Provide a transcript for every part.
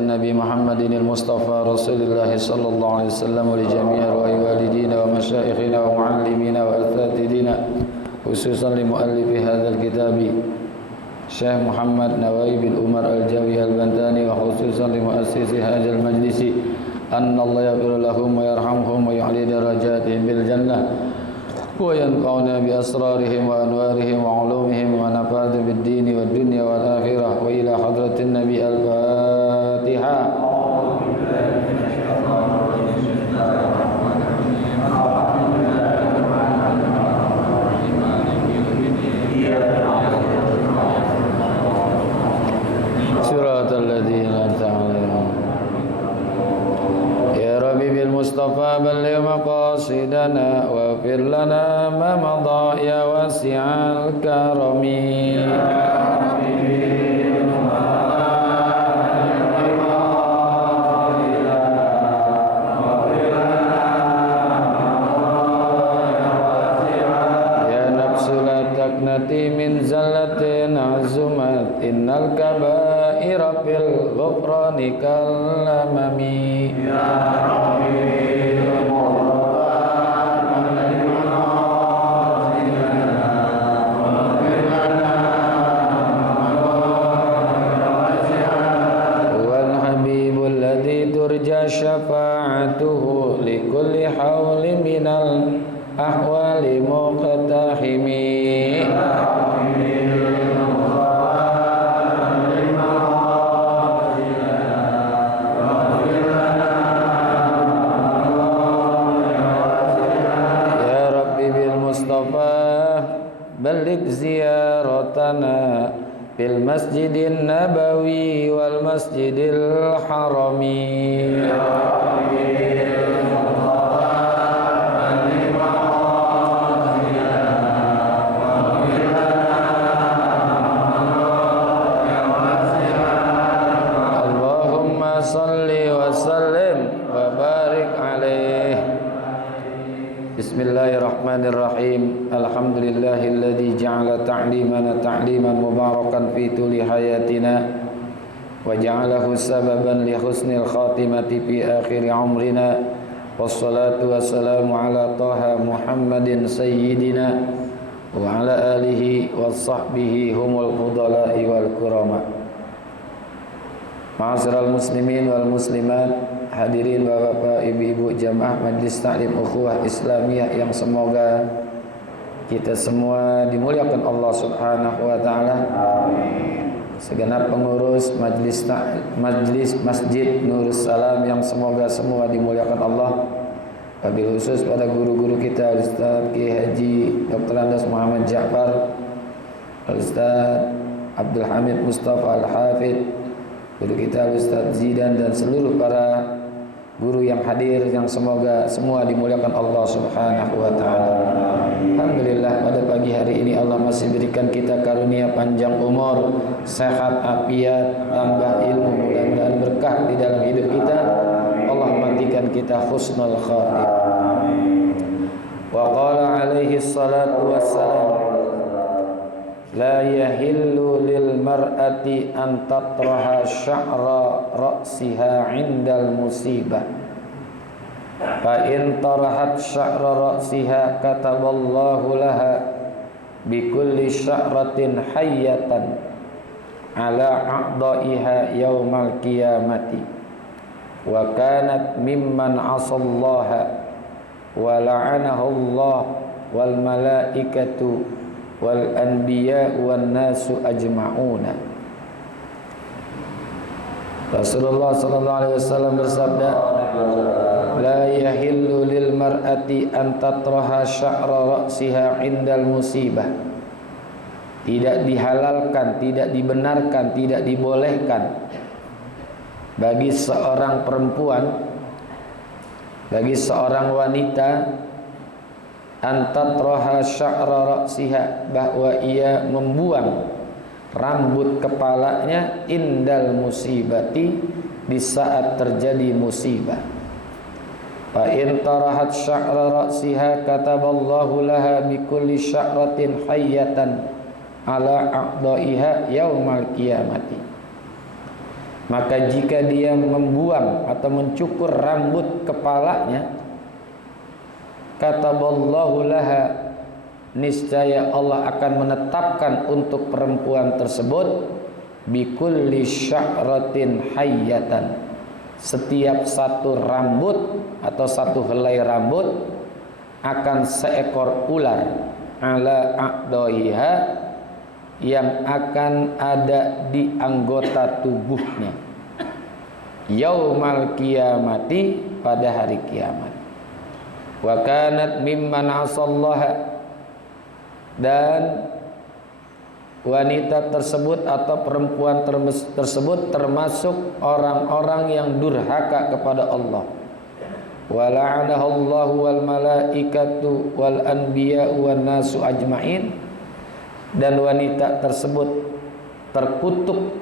النبي محمد المصطفى رسول الله صلى الله عليه وسلم ولجميع والدينا ومشايخنا ومعلمينا وأساتذتنا خصوصا لمؤلف هذا الكتاب شيخ محمد نواوي بن عمر الجوي البنتاني وخصوصا لمؤسس هذا المجلس أن الله يغفر لهم ويرحمهم ويعلي درجاتهم بالجنة وينفعنا بأسرارهم وأنوارهم وعلومهم ونفعنا بالدين والدنيا والآخرة وإلى حضرة النبي الفاتحة. صراط الذين أنعمت عليهم يا ربي بالمصطفى بلغ مقاصدنا واغفر لنا ما مضى يا واسع الكرم يا نفس لا تقنطي من زلة عزمت إن الكبائر في الغفران كالأمم يا ربي ترجى شفاعته لكل حول من الأحوال مقتحم يا ربي بالمصطفى بلغ زيارتنا في المسجد النبوي والمسجد الحرام اللهم صل وسلم وبارك عليه. Bismillahirrahmanirrahim. Alhamdulillahilladzi ja'ala ta'limana ta'liman mubarakan fi tuli hayatina wa ja'alahu sababan li husnil khatimati fi akhir umrina. Wassalatu wassalamu ala taha Muhammadin sayyidina wa ala alihi wa sahbihi humul fudala'i wal kurama. Ma'asyiral muslimin wal muslimat, hadirin bapak-bapak, ibu-ibu jamaah Majelis Ta'lim Ukhuwah Islamiyah yang semoga kita semua dimuliakan Allah Subhanahu wa taala. Amin. Segenap pengurus Majelis Masjid Nurus Salam yang semoga semua dimuliakan Allah. Wabil khusus pada guru-guru kita Ustaz Kiai Haji Dr. Andas Muhammad Ja'far, Ustaz Abdul Hamid Mustafa Al-Hafidh, guru kita Ustaz Zidan dan seluruh para guru yang hadir yang semoga semua dimuliakan Allah Subhanahu wa taala. Alhamdulillah pada pagi hari ini Allah masih berikan kita karunia panjang umur, sehat afiat, tambah ilmu, mudah-mudahan berkah di dalam hidup kita. Allah matikan kita husnul khatimah. Wa qala alaihi salatu wassalam la yahillu lil mar'ati an tatraha sya'ra ra'siha 'indal musibah fa in tarahat sya'ra ra'siha kataballahu laha bi kulli sya'ratin hayyatan ala 'a'dha'iha yaumal qiyamati wa kanat mimman 'asallaha wa la'anahu Allah wal malaikatu wal anbiya wan nasu ajma'una. Rasulullah sallallahu alaihi wasallam bersabda, la yahillu lil mar'ati an tatraha sya'ra ra'siha 'indal musibah. Tidak dihalalkan, tidak dibenarkan, tidak dibolehkan bagi seorang perempuan, bagi seorang wanita antatraha sya'ra ra'siha, bahwa ia membuang rambut kepalanya indal musibati, di saat terjadi musibah. Fa in tarahat sya'ra ra'siha kataballahu laha bi kulli sya'ratin hayyatan ala a'dha'iha yaumal qiyamati. maka jika dia membuang atau mencukur rambut kepalanya, kataballahu laha, niscaya Allah akan menetapkan untuk perempuan tersebut bikulli sya'ratin hayyatan, setiap satu rambut atau satu helai rambut akan seekor ular ala a'daiha, yang akan ada di anggota tubuhnya yaumal qiyamati, pada hari kiamat. Wa kanat mimman asallaha, dan wanita tersebut atau perempuan tersebut termasuk orang-orang yang durhaka kepada Allah. Wa la'anahallahu wal malaikatu wal anbiya'u wan nasu ajmain, dan wanita tersebut terkutuk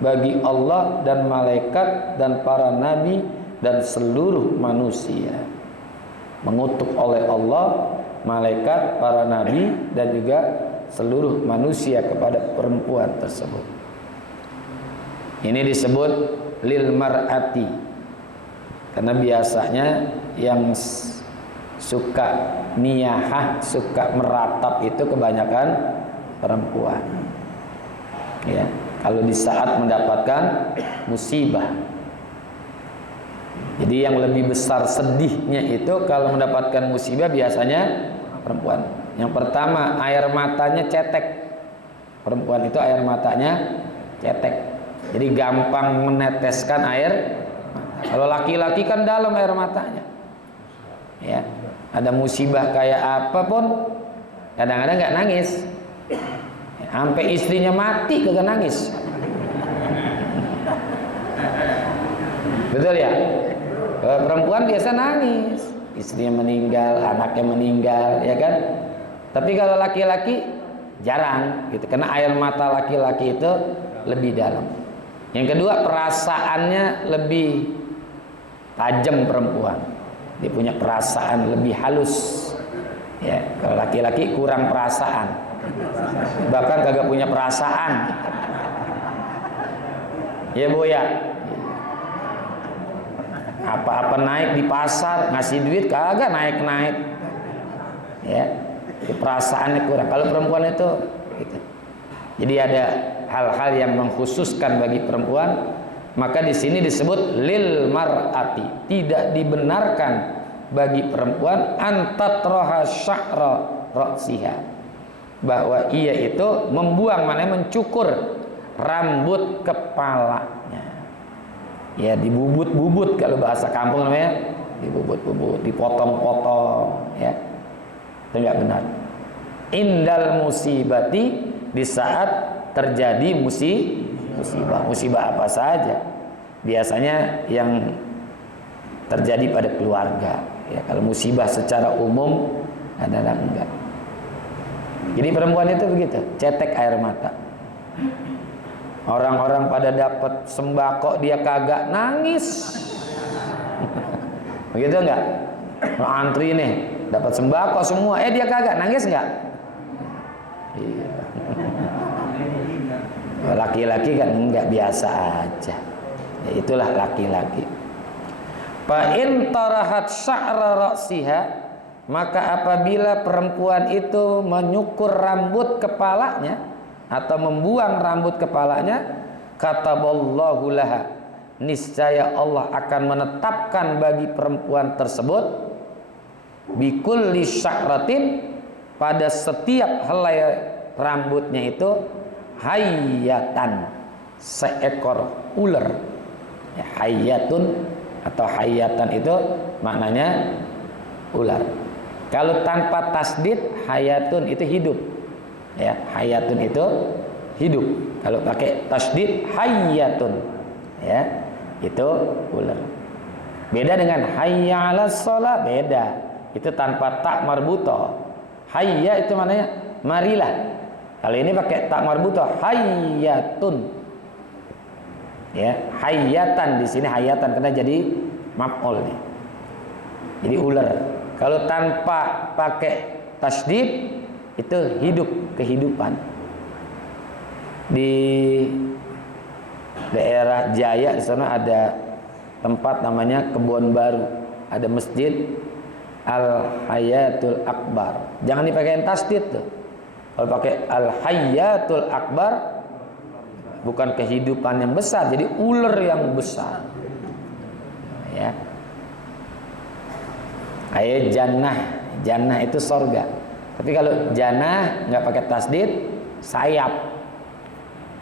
bagi Allah dan malaikat dan para nabi dan seluruh manusia. Mengutuk oleh Allah, malaikat, para nabi dan juga seluruh manusia kepada perempuan tersebut. Ini disebut lil mar'ati, karena biasanya yang suka niyahah, suka meratap itu kebanyakan perempuan. Ya, kalau di saat mendapatkan musibah. Jadi yang lebih besar sedihnya itu kalau mendapatkan musibah biasanya perempuan. Yang pertama, air matanya cetek. Perempuan itu air matanya cetek. Jadi gampang meneteskan air mata. Kalau laki-laki kan dalam air matanya. Ya, ada musibah kayak apapun kadang-kadang nggak nangis. Sampai istrinya mati kagak nangis. Betul ya? Perempuan biasa nangis, istrinya meninggal, anaknya meninggal, ya kan? Tapi kalau laki-laki jarang gitu, karena air mata laki-laki itu lebih dalam. Yang kedua, perasaannya lebih tajam perempuan. Dia punya perasaan lebih halus. Ya, kalau laki-laki kurang perasaan. Bahkan kagak punya perasaan. Ya Bu ya. Apa-apa naik di pasar, ngasih duit kagak naik-naik. Ya, perasaannya kurang. Kalau perempuan itu gitu. Jadi ada hal-hal yang mengkhususkan bagi perempuan, maka di sini disebut lil mar'ati, tidak dibenarkan bagi perempuan antatroha sya'ra ra'siha, bahwa ia itu membuang, mana mencukur rambut kepalanya. Ya, dibubut-bubut, kalau bahasa kampung namanya dibubut-bubut, dipotong-potong, ya. Itu enggak benar. Indal musibati, di saat terjadi musibah apa saja. Biasanya yang terjadi pada keluarga. Ya, kalau musibah secara umum kadang-kadang enggak. Jadi perempuan itu begitu, cetek air mata. Orang-orang pada dapat sembako, dia kagak nangis. Begitu enggak? Antri nih, dapat sembako semua, dia kagak nangis enggak? Iya. Laki-laki kan enggak, biasa aja. Ya, itulah laki-laki. Fa in tarahat sya'ra ra'siha, maka apabila perempuan itu menyukur rambut kepalanya atau membuang rambut kepalanya, kataballahu laha, niscaya Allah akan menetapkan bagi perempuan tersebut bikulli sya'ratin, pada setiap helai rambutnya itu hayyatan, seekor ular. Ya, hayyatun atau hayyatan itu maknanya ular. Kalau tanpa tasdid, hayatun itu hidup. Ya, hayatun itu hidup. Kalau pakai tasdid, hayyatun, ya, itu ular. Beda dengan hayya 'alas shalah, beda. Itu tanpa tak marbutoh. Hayya itu maknanya marilah. Kalau ini pakai tak marbutoh, hayyatun. Ya, hayyatan, di sini hayyatan karena jadi maf'ul nih. Jadi ular. Kalau tanpa pakai tasdid, itu hidup, kehidupan. Di daerah Jaya, di sana ada tempat namanya Kebon Baru, ada masjid Al Hayatul Akbar. Jangan dipakai tasdid tuh. Kalau pakai Al Hayatul Akbar, bukan kehidupan yang besar, jadi ular yang besar. Ya. Kayak jannah, jannah itu sorga. Tapi kalau jannah nggak pakai tasdid, sayap.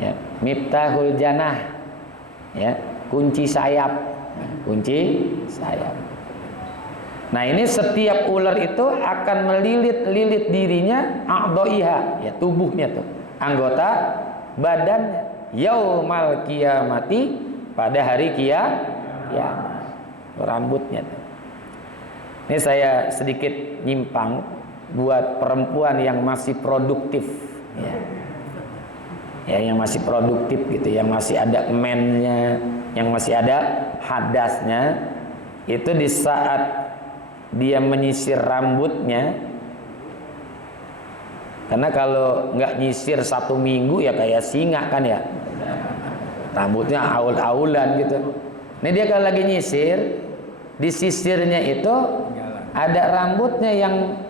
Ya, miftahul jannah. Ya, kunci sayap. Kunci sayap. Nah, ini setiap ular itu akan melilit-lilit dirinya, a'dha'iha, ya tubuhnya tuh, anggota badannya. Yaumal kiamati, pada hari kiamat. Rambutnya tuh. Ini saya sedikit nyimpang buat perempuan yang masih produktif, ya. Ya, yang masih produktif gitu, yang masih ada mennya, yang masih ada hadasnya, itu di saat dia menyisir rambutnya, karena kalau nggak nyisir 1 minggu ya kayak singa kan ya, rambutnya aul-aulan gitu. Ini dia kalau lagi nyisir, di sisirnya itu ada rambutnya yang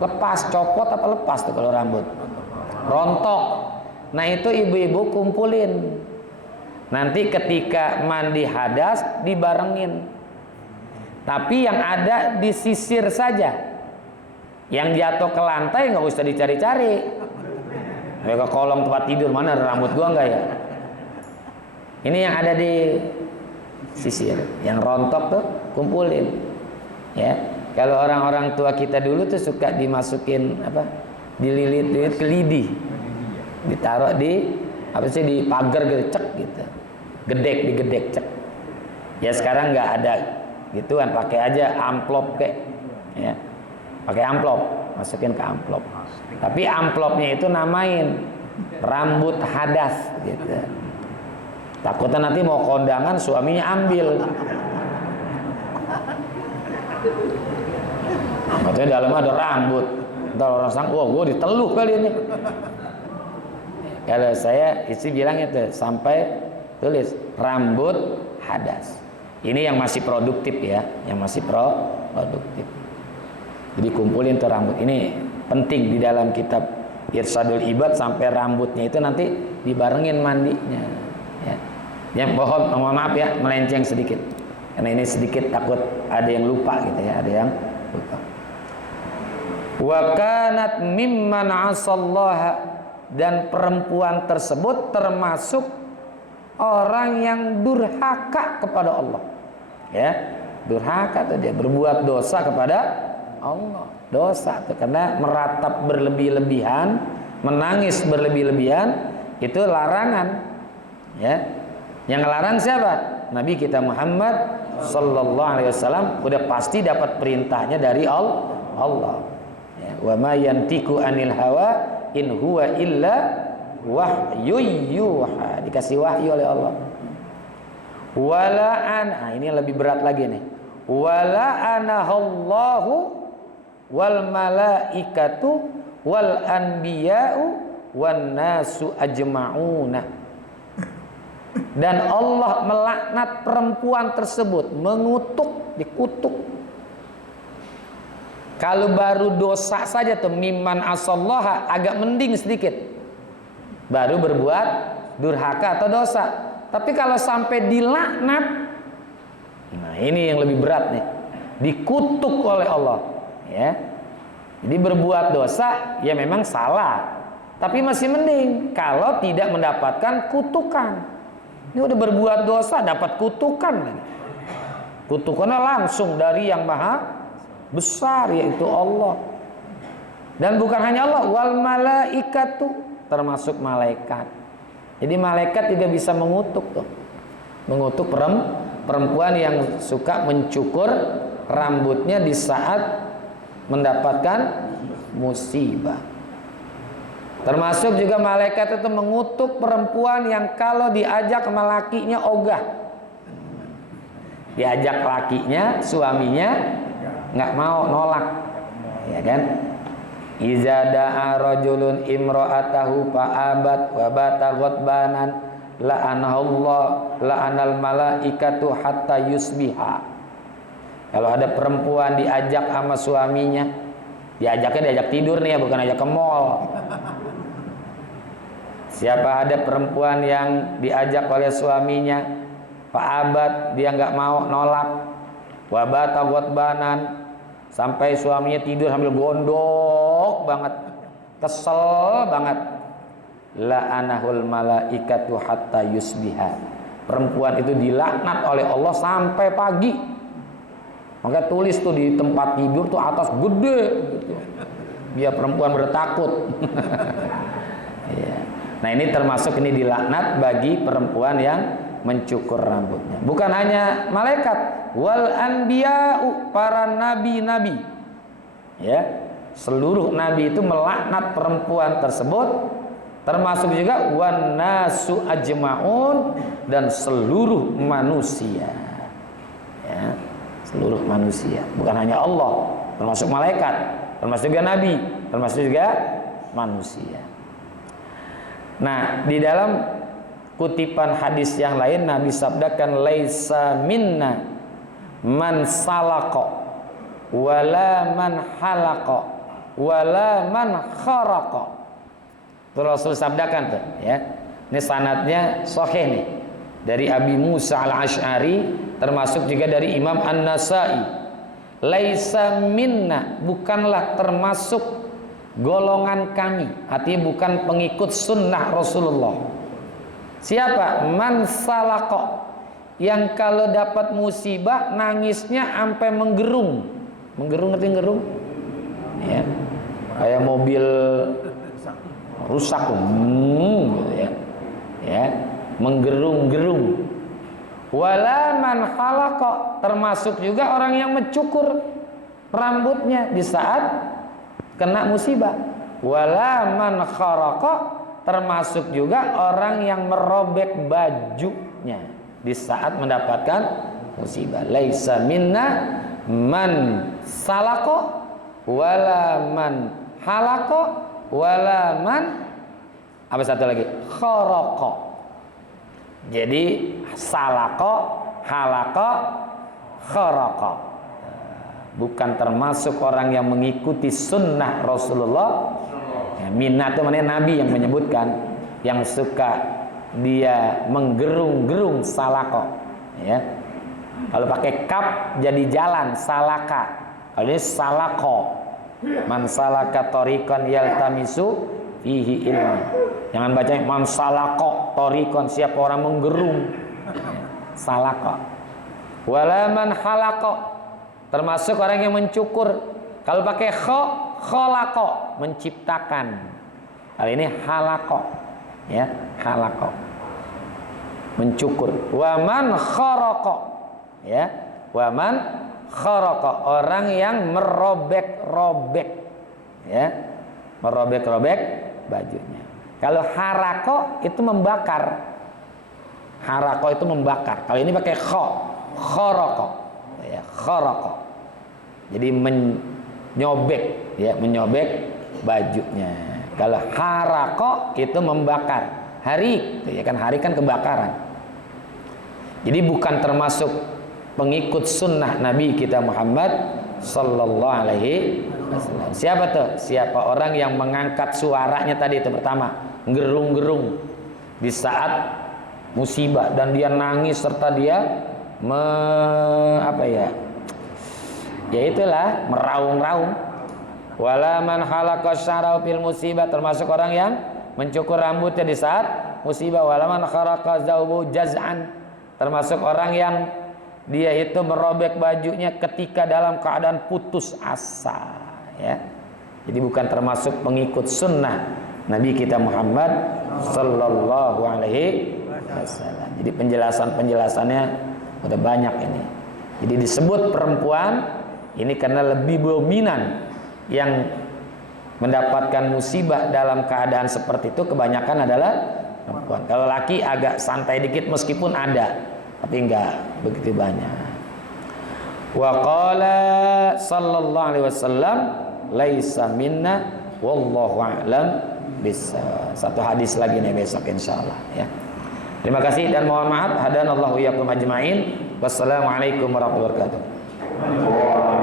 lepas, copot apa lepas tuh kalau rambut? Rontok. Nah, itu ibu-ibu kumpulin. Nanti ketika mandi hadas dibarengin. Tapi yang ada disisir saja. Yang jatuh ke lantai nggak usah dicari-cari. Ke kolong tempat tidur, mana ada rambut gua nggak ya? Ini yang ada di sisir, yang rontok tuh kumpulin. Ya. Kalau orang-orang tua kita dulu tuh suka dimasukin apa? Dililit-lilit ke lidi. Ditaruh di apa sih, di pagar gitu, cek gitu. Digedek cek. Ya sekarang nggak ada gituan, pakai aja amplop kayak, ya. Pakai amplop, masukin ke amplop. Tapi amplopnya itu namain rambut hadas gitu. Takutnya nanti mau kondangan suaminya ambil. Katanya dalamnya ada rambut. Ntar orang sang, wah gue diteluh kali ini. Kalau saya istri bilang itu sampai tulis rambut hadas. Ini yang masih produktif ya, yang masih produktif. Jadi kumpulin tuh rambut. Ini penting di dalam kitab Irsadul Ibad, sampai rambutnya itu nanti dibarengin mandinya. Ya. Ya, mohon maaf ya melenceng sedikit. Karena ini sedikit takut ada yang lupa gitu ya, ada yang lupa. Wa kanat mimman 'asallaha, dan perempuan tersebut termasuk orang yang durhaka kepada Allah. Ya, durhaka itu dia berbuat dosa kepada Allah. Dosa itu karena meratap berlebih-lebihan, menangis berlebih-lebihan, itu larangan. Ya. Yang larang siapa? Nabi kita Muhammad sallallahu alaihi wasallam udah pasti dapat perintahnya dari Allah. Ya, wa ma yantiqu anil hawa in huwa illa wahyu yuha, dikasih wahyu oleh Allah. Wala nah ini yang lebih berat lagi nih. Wala anahallahu wal malaikatu wal anbiya'u wan nasu ajma'una. Dan Allah melaknat perempuan tersebut, mengutuk, dikutuk. Kalau baru dosa saja tuh mimman asallaha agak mending sedikit, baru berbuat durhaka atau dosa. Tapi kalau sampai dilaknat, nah ini yang lebih berat nih, dikutuk oleh Allah. Ya, jadi berbuat dosa ya memang salah, tapi masih mending kalau tidak mendapatkan kutukan. Ini udah berbuat dosa dapat kutukan, kutukannya langsung dari yang maha besar, yaitu Allah. Dan bukan hanya Allah, wal malaikatu, termasuk malaikat. Jadi malaikat juga bisa mengutuk tuh, mengutuk perempuan yang suka mencukur rambutnya di saat mendapatkan musibah. Termasuk juga malaikat itu mengutuk perempuan yang kalau diajak sama lakinya ogah, diajak lakinya, suaminya nggak mau, nolak, ya kan? Iza da'a rajulun imra'atahu fa'abat wa bata ghadbanan la'anal malaikatu hatta yusbiha. Kalau ada perempuan diajak sama suaminya, diajak tidur nih ya, bukan ajak ke mall. Siapa ada perempuan yang diajak oleh suaminya, fa'abat, dia nggak mau, nolak, wabata ghadbanan, sampai suaminya tidur sambil gondok banget, kesel banget, la'anahul malaikatu hatta yusbiha. Perempuan itu dilaknat oleh Allah sampai pagi. Maka tulis tuh di tempat tidur tuh atas gede gitu. Biar perempuan bertakut. Ya. Nah ini termasuk ini dilaknat bagi perempuan yang mencukur rambutnya. Bukan hanya malaikat, wal anbiya'u, para nabi-nabi. Ya, seluruh nabi itu melaknat perempuan tersebut, termasuk juga wan nasu ajmaun, dan seluruh manusia. Ya, seluruh manusia, bukan hanya Allah, termasuk malaikat, termasuk juga nabi, termasuk juga manusia. Nah, di dalam kutipan hadis yang lain Nabi sabdakan, laisa minna man salaqa wala man halaqa wala man kharaqa. Itu Rasul sabdakan tuh ya. Ini sanadnya sahih nih, dari Abi Musa al-Asy'ari, termasuk juga dari Imam An-Nasai. Laisa minna, bukanlah termasuk golongan kami, artinya bukan pengikut sunnah Rasulullah. Siapa? Man salako, yang kalau dapat musibah nangisnya sampai menggerung. Menggerung, ngerti gerung? Ya, kayak mobil rusak, gitu ya. Ya, menggerung-gerung. Wala man halako, termasuk juga orang yang mencukur rambutnya di saat kena musibah. Wala man kharaqa, termasuk juga orang yang merobek bajunya di saat mendapatkan musibah. Laisa minna man salako wala man halako wala man, apa satu lagi, kharaqa. Jadi salako, halako, kharaqa, bukan termasuk orang yang mengikuti sunnah Rasulullah. Ya, minat itu maknanya Nabi yang menyebutkan, yang suka dia menggerung-gerung salako. Ya, kalau pakai kap jadi jalan, salaka. Kalau ini salako, man salaka tariqan yaltamisu fihi ilman. Jangan baca man salako tariqan, siapa orang menggerung. Salako. Wala man halako, termasuk orang yang mencukur. Kalau pakai kholako, menciptakan. Kali ini halako, ya, halako, mencukur. Waman khoroko, ya, waman khoroko, orang yang merobek-robek, ya, merobek-robek bajunya. Kalau harako itu membakar. Harako itu membakar. Kalau ini pakai khoroko, ya, khoroko. Jadi menyobek, ya, menyobek bajunya. Kalau harako itu membakar. Harik, ya kan, harik kan kebakaran. Jadi bukan termasuk pengikut sunnah Nabi kita Muhammad sallallahu alaihi wasallam. Siapa tuh? Siapa orang yang mengangkat suaranya tadi itu pertama, gerung-gerung di saat musibah, dan dia nangis serta dia ya itulah, meraung-raung. Wala man halaqas sya'ra fil musibah, termasuk orang yang mencukur rambutnya di saat musibah. Wala man kharaqa zaubu jaz'an, termasuk orang yang dia itu merobek bajunya ketika dalam keadaan putus asa, ya. Jadi bukan termasuk pengikut sunnah Nabi kita Muhammad sallallahu alaihi wasallam. Jadi penjelasannya udah banyak ini. Jadi disebut perempuan ini karena lebih dominan yang mendapatkan musibah dalam keadaan seperti itu, kebanyakan adalah perempuan. Kalau laki agak santai dikit meskipun ada, tapi enggak begitu banyak. Wa qala sallallahu alaihi wasallam laisa minna wallahu a'lam bisa. Satu hadis lagi nih besok insyaallah, ya. Terima kasih dan mohon maaf. Hadanallahu iyyakum ajmain. Wassalamualaikum warahmatullahi wabarakatuh.